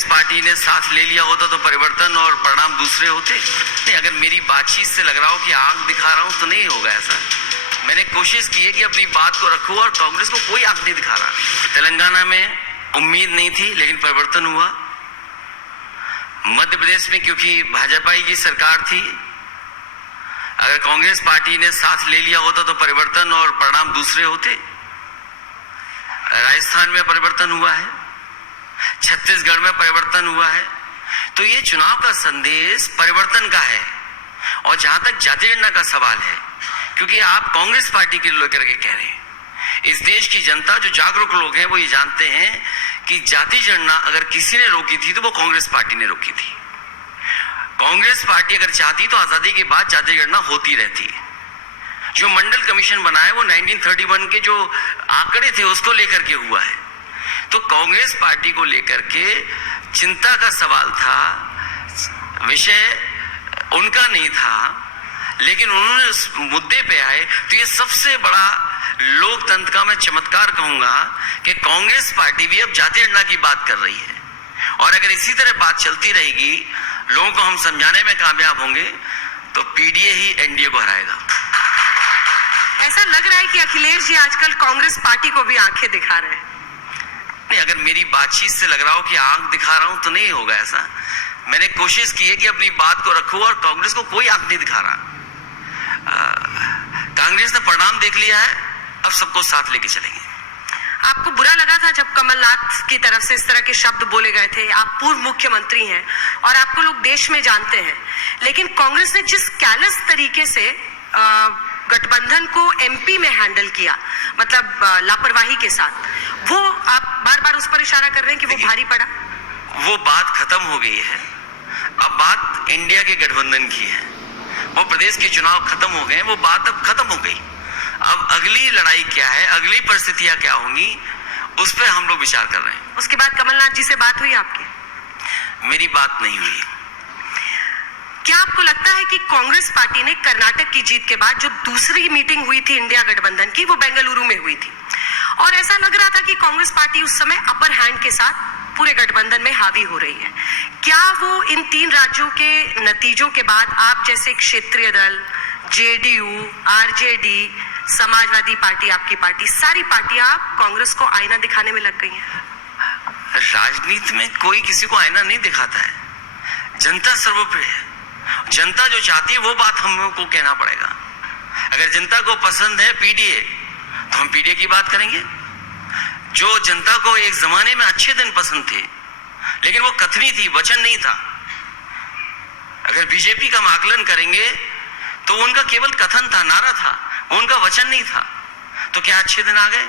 Congress party ने साथ ले लिया होता तो परिवर्तन और परिणाम दूसरे होते। नहीं, अगर मेरी बातचीत से लग रहा हो कि आंख दिखा रहा हूं तो नहीं होगा ऐसा। मैंने कोशिश की है कि अपनी बात को रखूं और कांग्रेस को कोई आंख नहीं दिखा रहा। तेलंगाना में उम्मीद नहीं थी लेकिन परिवर्तन हुआ। मध्य प्रदेश में क्योंकि भाजपा की सरकार थी, अगर कांग्रेस पार्टी ने साथ ले लिया होता तो परिवर्तन और परिणाम दूसरे होते। राजस्थान में परिवर्तन हुआ है, छत्तीसगढ़ में परिवर्तन हुआ है। तो ये चुनाव का संदेश परिवर्तन का है। और जहां तक जाति गणना का सवाल है, क्योंकि आप कांग्रेस पार्टी के लेकर के कह रहे हैं, इस देश की जनता जो जागरूक लोग हैं वो ये जानते हैं कि जाति गणना अगर किसी ने रोकी थी तो वो कांग्रेस पार्टी ने रोकी थी। कांग्रेस पार्टी अगर चाहती तो आजादी के बाद जाति गणना होती रहती। जो मंडल कमीशन बना है वो 1931 के जो आंकड़े थे उसको लेकर के हुआ है। तो कांग्रेस पार्टी को लेकर के चिंता का सवाल था, विषय उनका नहीं था, लेकिन उन्होंने उस मुद्दे पे आए। तो ये सबसे बड़ा लोकतंत्र का मैं चमत्कार कहूंगा कि कांग्रेस पार्टी भी अब जाति गणना की बात कर रही है। और अगर इसी तरह बात चलती रहेगी, लोगों को हम समझाने में कामयाब होंगे तो पीडीए ही एनडीए को हराएगा। ऐसा लग रहा है कि अखिलेश जी आजकल कांग्रेस पार्टी को भी आंखें दिखा रहे हैं। नहीं, अगर मेरी बातचीत से लग रहा हो कि आंख दिखा रहा हूं तो नहीं होगा ऐसा। मैंने कोशिश की है कि अपनी बात को रखूं और कांग्रेस को कोई आंख नहीं दिखा रहा। कांग्रेस ने परिणाम देख लिया है, अब सबको साथ लेके चलेंगे। आपको बुरा लगा था जब कमलनाथ की तरफ से इस तरह के शब्द बोले गए थे? आप पूर्व मुख्यमंत्री हैं और आपको लोग देश में जानते हैं, लेकिन कांग्रेस ने जिस कैलस तरीके से गठबंधन को एमपी में हैंडल किया, मतलब लापरवाही के साथ, वो आप बार बार उस पर इशारा कर रहे हैं कि वो भारी पड़ा। वो बात खत्म हो गई है। अब बात इंडिया के गठबंधन की है। वो प्रदेश के चुनाव खत्म हो गए, वो बात अब खत्म हो गई। अब अगली लड़ाई क्या है, अगली परिस्थितियां क्या होंगी, उस पर हम लोग विचार कर रहे हैं। उसके बाद कमलनाथ जी से बात हुई आपकी? मेरी बात नहीं हुई। क्या आपको लगता है कि कांग्रेस पार्टी ने कर्नाटक की जीत के बाद जो दूसरी मीटिंग हुई थी इंडिया गठबंधन की, वो बेंगलुरु में हुई थी, और ऐसा लग रहा था कि कांग्रेस पार्टी उस समय अपर हैंड के साथ पूरे गठबंधन में हावी हो रही है? क्या वो इन 3 राज्यों के नतीजों के बाद आप जैसे क्षेत्रीय दल, जेडीयू, आरजेडी, समाजवादी पार्टी, आपकी पार्टी, सारी पार्टियां कांग्रेस को आईना दिखाने में लग गई हैं? राजनीति में कोई किसी को आईना नहीं दिखाता है। जनता सर्वोपरि है। जनता जो चाहती है वो बात हम लोग को कहना पड़ेगा। अगर जनता को पसंद है पीडीए तो हम पीडीए की बात करेंगे। जो जनता को एक जमाने में अच्छे दिन पसंद थे, लेकिन वो कथनी थी, वचन नहीं था। अगर बीजेपी का हम आकलन करेंगे तो उनका केवल कथन था, नारा था, उनका वचन नहीं था। तो क्या अच्छे दिन आ गए?